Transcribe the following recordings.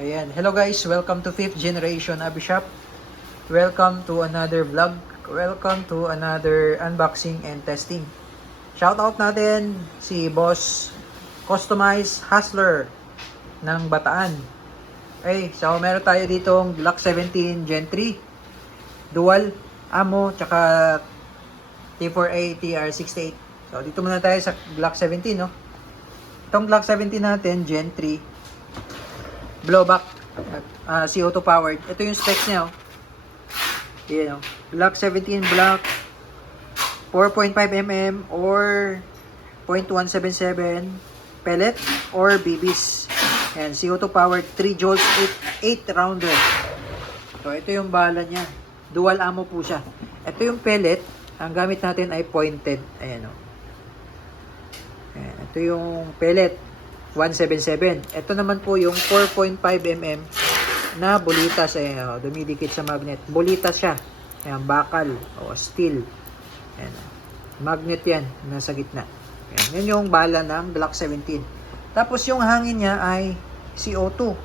Ayan. Hello guys, welcome to 5th Generation Abishop. Welcome to another vlog. Welcome to another unboxing and testing. Shoutout natin si Boss Customized Hustler ng Bataan. Okay, so meron tayo ditong Glock 17 Gen 3. Dual ammo, tsaka T4A TR68. So dito muna tayo sa Glock 17, no? Itong Glock 17 natin, Gen 3. Blowback, CO2 powered. Ito yung specs niya, oh. Yan, oh. Glock 17 Black 4.5mm or .177 pellet or BBs. And CO2 powered 3 joules 8 rounder. So ito yung bala niya. Dual ammo po siya. Ito yung pellet. Ang gamit natin ay pointed. Ayan, oh. Ayan, ito yung pellet 177. Ito naman po yung 4.5mm na bulitas. Ayan, oh, dumidikit sa magnet. Bulitas siya. Ayan, bakal o steel. Ayan, oh. Magnet yan nasa gitna. Ayan, yun yung bala ng Glock 17. Tapos yung hangin niya ay CO2.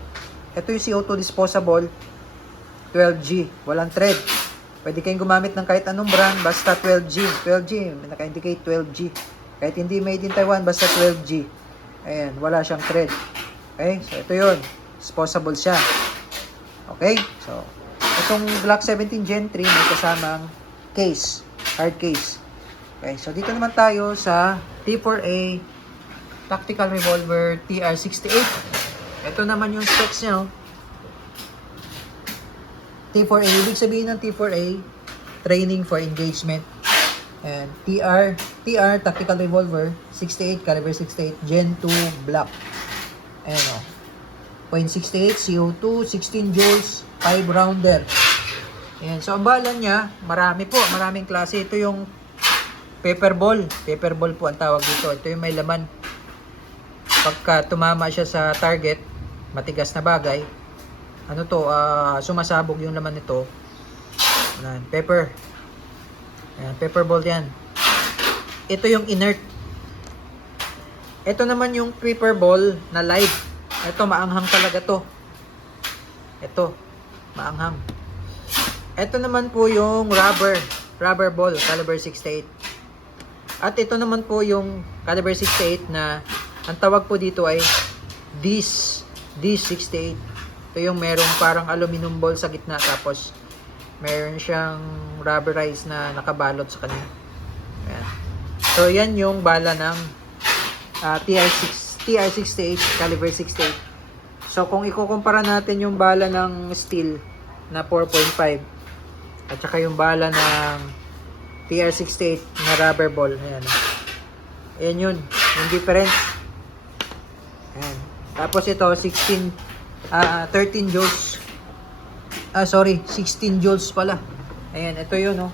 Ito yung CO2 disposable 12G. Walang thread. Pwede kayong gumamit ng kahit anong brand basta 12G. 12G, naka-indicate 12G. Kahit hindi made in Taiwan, basta 12G. Ayan, wala siyang thread. Okay, so ito yun. Disposable siya. Okay, so itong Glock 17 Gen 3 may kasamang case, hard case. Okay, so dito naman tayo sa T4A Tactical Revolver TR68. Ito naman yung specs niya, oh. T4A, ibig sabihin ng T4A, Training for Engagement. And TR Tactical Revolver 68 caliber 68 Gen 2 Black. Ayan, o. .68 CO2 16 joules 5 rounder. Ayan, so ang bala niya marami po, maraming klase. Ito yung pepper ball po ang tawag dito. Ito yung may laman. Pagka tumama siya sa target, matigas na bagay, ano to, sumasabog yung laman nito. Ayan, pepper. Ayan, pepper ball yan. Ito yung inert. Ito naman yung pepper ball na live. Ito, maanghang talaga to. Ito, maanghang. Ito naman po yung rubber ball, caliber 68. At ito naman po yung caliber 68 na ang tawag po dito ay Dis 68. Ito yung merong parang aluminum ball sa gitna, tapos meron siyang rubberized na nakabalot sa kanya. Ayan. So, yan yung bala ng TR68 caliber 68. So, kung ikukumpara natin yung bala ng steel na 4.5 at saka yung bala ng TR68 na rubber ball, ayan. Ayan yun. Yung difference. Ayan. Tapos ito, 13 joules. 16 joules pala. Ayan, ito yun, oh.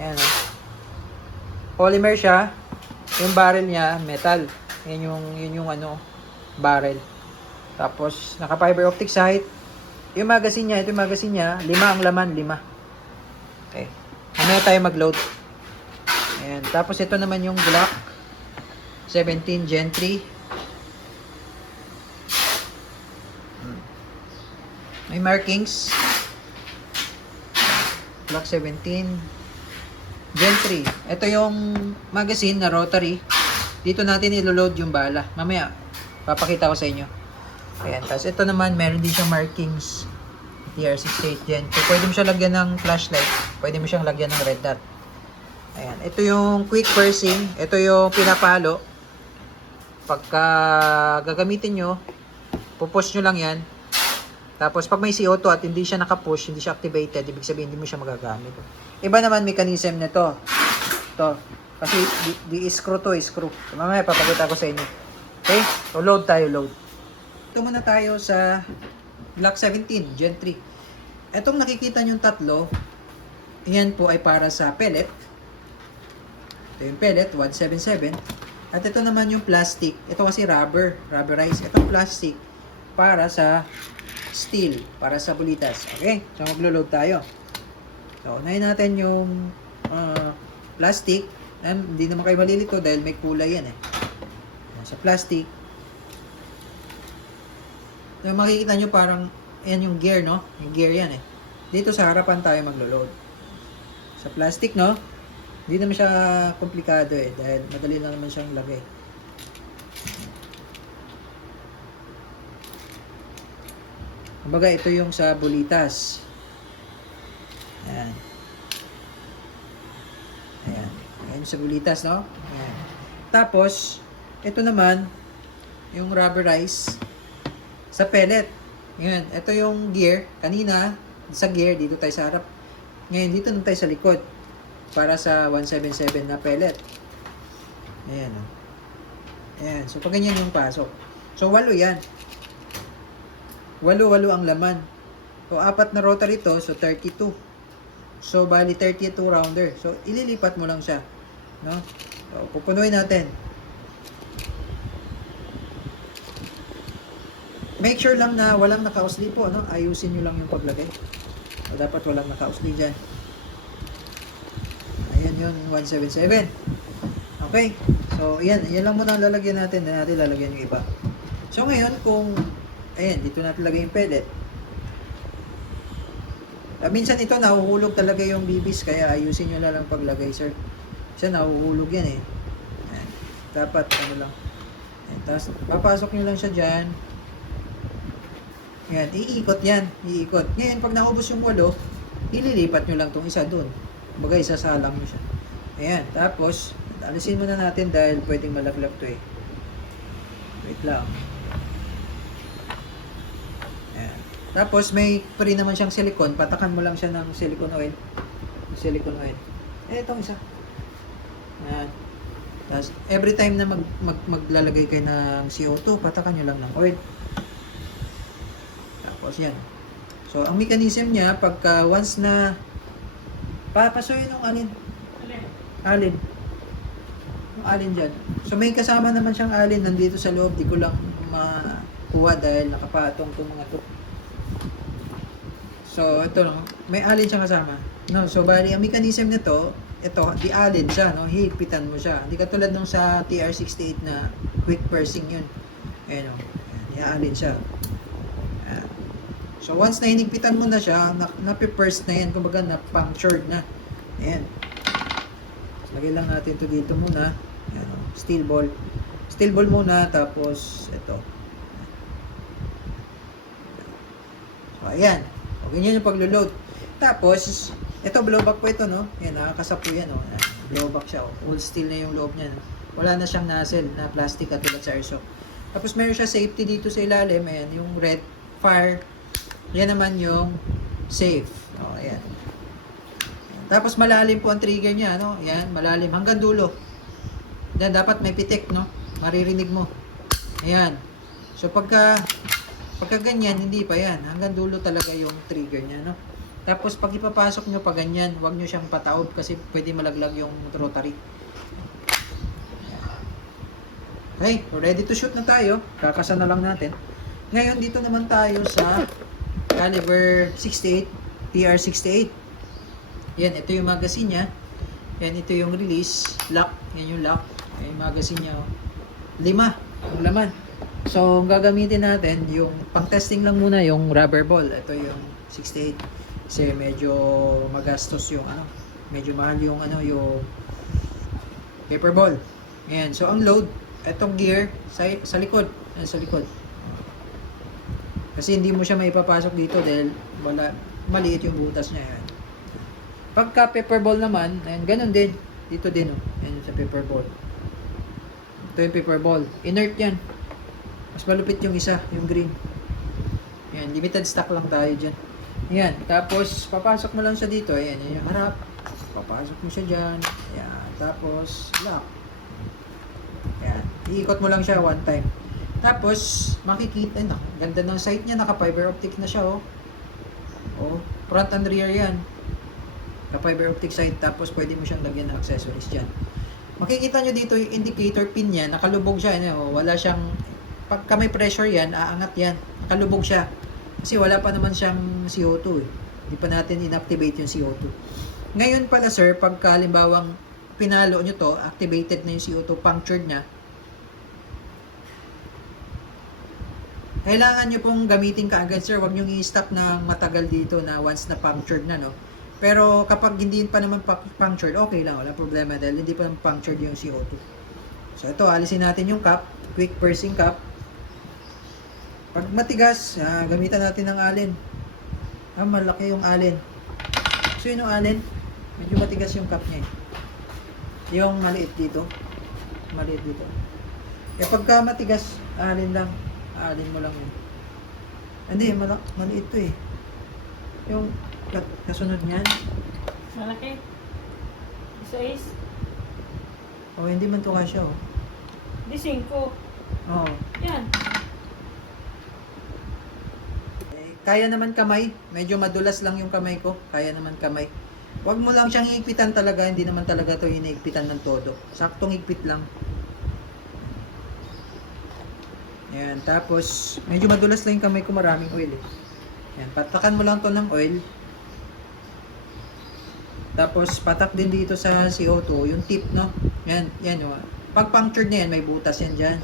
Ayan, oh. Polymer siya. Yung barrel niya, metal. Yun yung ano, barrel. Tapos, naka fiber optic sight. Yung magazine niya, ito yung magazine niya, 5 ang laman, 5. Okay. Mamaya tayo mag-load. Ayan. Tapos, ito naman yung Glock 17 Gen 3. May markings. Glock 17 Gen 3. Ito yung magazine na rotary. Dito natin ilo-load yung bala. Mamaya, papakita ko sa inyo. Ayan. Tapos ito naman, meron din siyang markings. TR68 Gen 2. Pwede mo siya lagyan ng flashlight. Pwede mo siyang lagyan ng red dot. Ayan. Ito yung quick pursing. Ito yung pinapalo. Pagka gagamitin nyo, pupush nyo lang yan. Tapos, pag may CO2 at hindi siya nakapush, hindi siya activated, ibig sabihin, hindi mo siya magagamit. Iba naman mechanism nito. Ito. Kasi, di-screw to, screw. So, mamaya, papakita ko sa inyo. Okay? So, load tayo, load. Ito muna tayo sa Glock 17, Gen 3. Itong nakikita nyo tatlo, yan po ay para sa pellet. Ito yung pellet, 177. At ito naman yung plastic. Ito kasi rubberized. Itong plastic para sa steel, para sa bulitas. Okay? So, maglo-load tayo. So, unahin natin yung plastic. Hindi naman kayo malilito dahil may kulay yan, eh. Sa plastic. So, makikita nyo parang, yan yung gear, no? Yung gear yan eh. Dito sa harapan tayo maglo-load. Sa plastic, no? Hindi naman siya komplikado eh. Dahil madali lang naman siyang lagay. Kumbaga, ito yung sa bulitas. Ayan. Ayan. Ayan sa bulitas, no? Ayan. Tapos, ito naman, yung rubberize sa pellet. Ayan. Ito yung gear. Kanina, sa gear, dito tayo sa harap. Ngayon, dito naman tayo sa likod. Para sa 177 na pellet. Ayan. Ayan. So, pag ganyan yung pasok. So, 8 yan. 8 ang laman. So, 4 na rotary to, so 32. So, bali 32 rounder. So, ililipat mo lang siya. No? So, pupunuin natin. Make sure lang na walang naka-usli po. No? Ayusin nyo lang yung paglagay. So, dapat walang naka-usli dyan. Ayan yun, 177. Okay. So, yan. Yan lang muna ang lalagyan natin. Then natin lalagyan yung iba. So, ngayon, kung ayan, dito natin lagay yung pellet. Minsan ito nahuhulog talaga yung bibis, kaya ayusin nyo lang paglagay, sir. Kasi nahuhulog yan eh. Ayan. Dapat ano lang. Ayan. Tapos papasok nyo lang siya dyan. Ayan, iikot yan. Iikot. Ngayon, pag naubos yung 8, ililipat nyo lang tong isa dun. Bagay, sasalang nyo siya. Ayan, tapos alisin muna natin dahil pwedeng malaglag to eh. Wait lang. Tapos may free naman siyang silicone, patakan mo lang siya ng silicone oil. Silicone oil. Itong isa. Ayan. Tapos every time na maglalagay kayo ng CO2, patakan nyo lang ng oil. Tapos yan. So ang mechanism niya, pagka once na papasoy yung alin. Alin. Yung alin dyan. So may kasama naman siyang alin nandito sa loob, di ko lang makuha dahil nakapatong itong mga to. So, ito no, may alin siyang kasama. No, so bali ang mechanism nito, ito, di alin siya, no, higpitan mo siya. Hindi katulad nung sa TR68 na quick pursing 'yun. Ayan, no. Ayan, siya. Ayan. So, once na hinigpitan mo na siya, na-purse na 'yan, kumbaga na-punctured na. Ayan. So, lagay lang natin 'to dito muna. Ayan, no. Steel ball. Steel ball muna, tapos ito. So, ayan. O, ganyan yung paglo-load. Tapos, ito blowback po ito, no? Yan, nakakasap po yan, no? Blowback siya, oh. All steel na yung loob niya, no? Wala na siyang nozzle na plastic at tulad sa airsoft. Tapos, meron siya safety dito sa ilalim. Ayan, yung red fire. Yan naman yung safe. O, ayan. Tapos, malalim po ang trigger niya, no? Ayan, malalim. Hanggang dulo. Yan, dapat may pitik, no? Maririnig mo. Ayan. So, pagka ganyan, hindi pa yan. Hanggang dulo talaga yung trigger niya, no? Tapos, pag ipapasok nyo pa ganyan, huwag nyo siyang pataob kasi pwede malaglag yung rotary. Okay, ready to shoot na tayo. Kakasa na lang natin. Ngayon, dito naman tayo sa caliber 68, TR68. Yan, ito yung magazine niya. Yan, ito yung release. Lock. Yan yung lock. Yan yung magazine niya. 5 ang laman. So, ang gagamitin natin, yung pang-testing lang muna, yung rubber ball. Ito yung 68. Kasi medyo magastos yung medyo mahal yung yung paper ball. Ayan. So, ang load, itong gear sa likod. Ayan, sa likod. Kasi hindi mo siya maipapasok dito dahil maliit yung butas niya. Ayan. Pagka paper ball naman, ayan, ganun din. Dito din, oh. Ayan sa paper ball. Ito yung paper ball. Inert yan. Mas malupit yung isa, yung green. Ayan, limited stock lang tayo dyan. Ayan, tapos papasok mo lang siya dito. Ayan, yung harap. Papasok mo siya dyan. Ayan, tapos lock. Ayan, iikot mo lang siya one time. Tapos, makikita, ganda ng sight niya, naka fiber optic na siya, oh. Oh, front and rear yan. Naka fiber optic sight, tapos pwede mo siyang lagyan ng accessories dyan. Makikita nyo dito yung indicator pin niya, nakalubog siya, wala siyang, pagka may pressure yan, aangat yan. Nakalubog siya. Kasi wala pa naman siyang CO2 eh. Hindi pa natin inactivate yung CO2. Ngayon pala sir, pagka halimbawang pinalo nyo to, activated na yung CO2, punctured niya. kailangan nyo pong gamitin kaagad sir. Huwag nyo i-stop ng matagal dito na once na punctured na, no. Pero kapag hindi pa naman punctured, okay lang, wala problema dahil hindi pa naman punctured yung CO2. So ito, alisin natin yung cap, quick pursing cap. Pag matigas, gamitan natin ng allen. Malaki yung allen. So yun yung allen, medyo matigas yung cap niya. Yung maliit dito. Maliit dito. Pagka matigas, allen lang. Allen mo lang yun. Hindi, maliit to eh. Yung kasunod niyan. Malaki. Isa is. Hindi man to kasya oh. Di 5. Oo. Yan. Kaya naman kamay. Medyo madulas lang yung kamay ko. Kaya naman kamay. Huwag mo lang siyang higpitan talaga. Hindi naman talaga to hinihigpitan ng todo. Saktong higpit lang. Ayan, tapos medyo madulas lang yung kamay ko, maraming oil eh. Ayan, patakan mo lang to ng oil. Tapos patak din dito sa CO2, yung tip, no? Yan, yan yung pag punctured na yan, may butas yan dyan.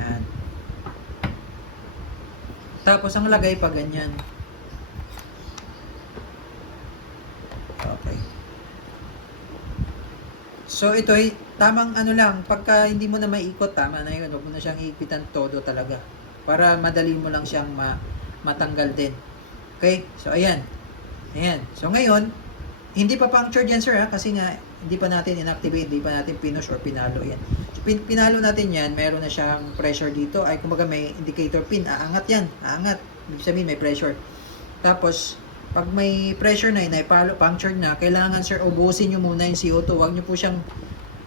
Ayan. Tapos ang lagay pa ganyan. Okay. So ito ay tamang ano lang, pagka hindi mo na maiikot, tama na yun. Huwag mo na siyang iipitan todo talaga. Para madali mo lang siyang matanggal din. Okay? So ayan. Ayan. So ngayon, hindi pa punctured yan sir ha, kasi nga hindi pa natin inactivate, hindi pa natin pinush or pinalo yan. So, pinalo natin yan, meron na siyang pressure dito. Ay kumbaga may indicator pin, aangat yan. Aangat. Ibig sabihin may pressure. Tapos, pag may pressure na yun, ay punctured na, kailangan sir, ubusin nyo muna yung CO2. Huwag nyo po siyang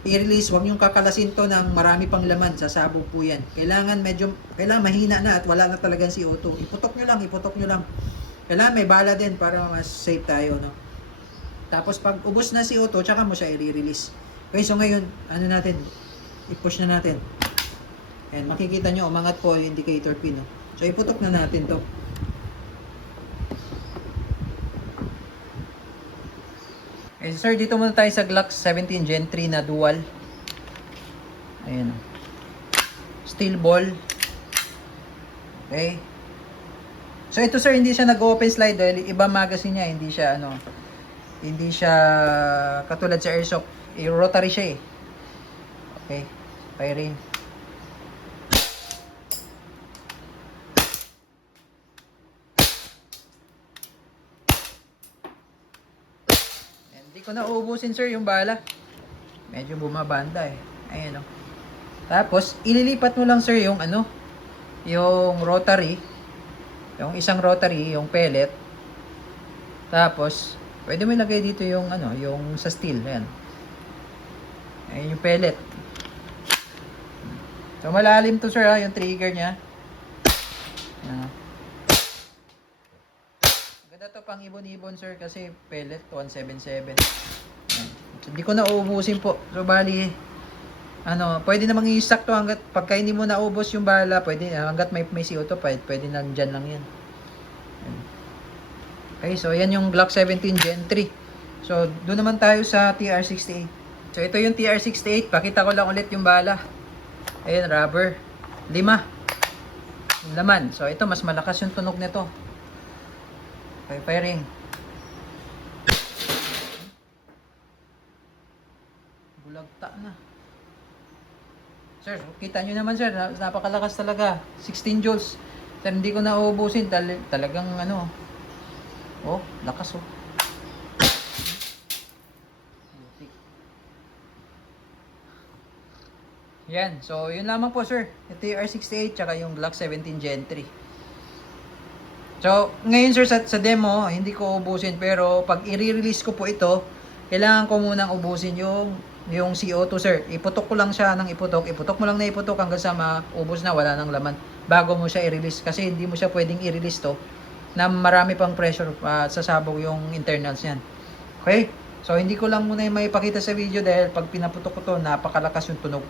i-release, huwag nyo kakalasin to ng marami pang laman, sasabog po yan. Kailangan mahina na at wala na talagang CO2. Iputok nyo lang. Kailangan may bala din para mas safe tayo, no? Tapos pag ubos na CO2, tsaka mo siya i-release. Okay, so ngayon, ano natin? I-push na natin. And makikita nyo, umangat po yung indicator pin, no? So iputok na natin to. Okay, sir, dito muna tayo sa Glock 17 Gen 3 na dual. Ayan. Steel ball. Okay. So ito sir, hindi siya nag-open slide dahil iba magazine niya, hindi siya katulad sa airsoft. Rotary siya eh. Okay. Firing. Hindi ko na uubusin sir yung bala. Medyo bumabanda eh. Ayan o. Tapos, ililipat mo lang sir yung yung rotary. Yung isang rotary, yung pellet. Tapos, pwede mo ilagay dito yung yung sa steel. Ayan. Ayan yung pellet. So, malalim to sir ha, yung trigger niya. Ayan. Ganda to pang ibon-ibon sir kasi pellet 177. So, hindi ko na uubusin po. So bali pwede namang i-stack to hangga't pagka hindi mo naubos yung bala, pwede hangga't may CO2 pwede nang dyan lang yan. Okay, so yan yung Glock 17 Gen 3. So doon naman tayo sa TR68. So ito yung TR68, pakita ko lang ulit yung bala. Ayan, rubber 5 yung laman. So ito mas malakas yung tunog nito. Okay, firing. Bulagta na. Sir, kita nyo naman sir, napakalakas talaga. 16 joules. Sir, hindi ko na uubusin. Talagang oh, lakas oh. Yan, so yun lamang po sir. Ito yung R68 tsaka yung Glock 17 Gen 3. So, ngayon sir sa demo, hindi ko ubusin pero pag i-release ko po ito, kailangan ko munang ubusin yung CO2 sir. Iputok ko lang siya ng iputok. Iputok mo lang na iputok hanggang sa maubos na, wala nang laman. Bago mo siya i-release. Kasi hindi mo siya pwedeng i-release to na marami pang pressure sasabog yung internals niyan. Okay? So hindi ko lang muna yung maipakita sa video dahil pag pinaputok ko to, napakalakas yung tunog.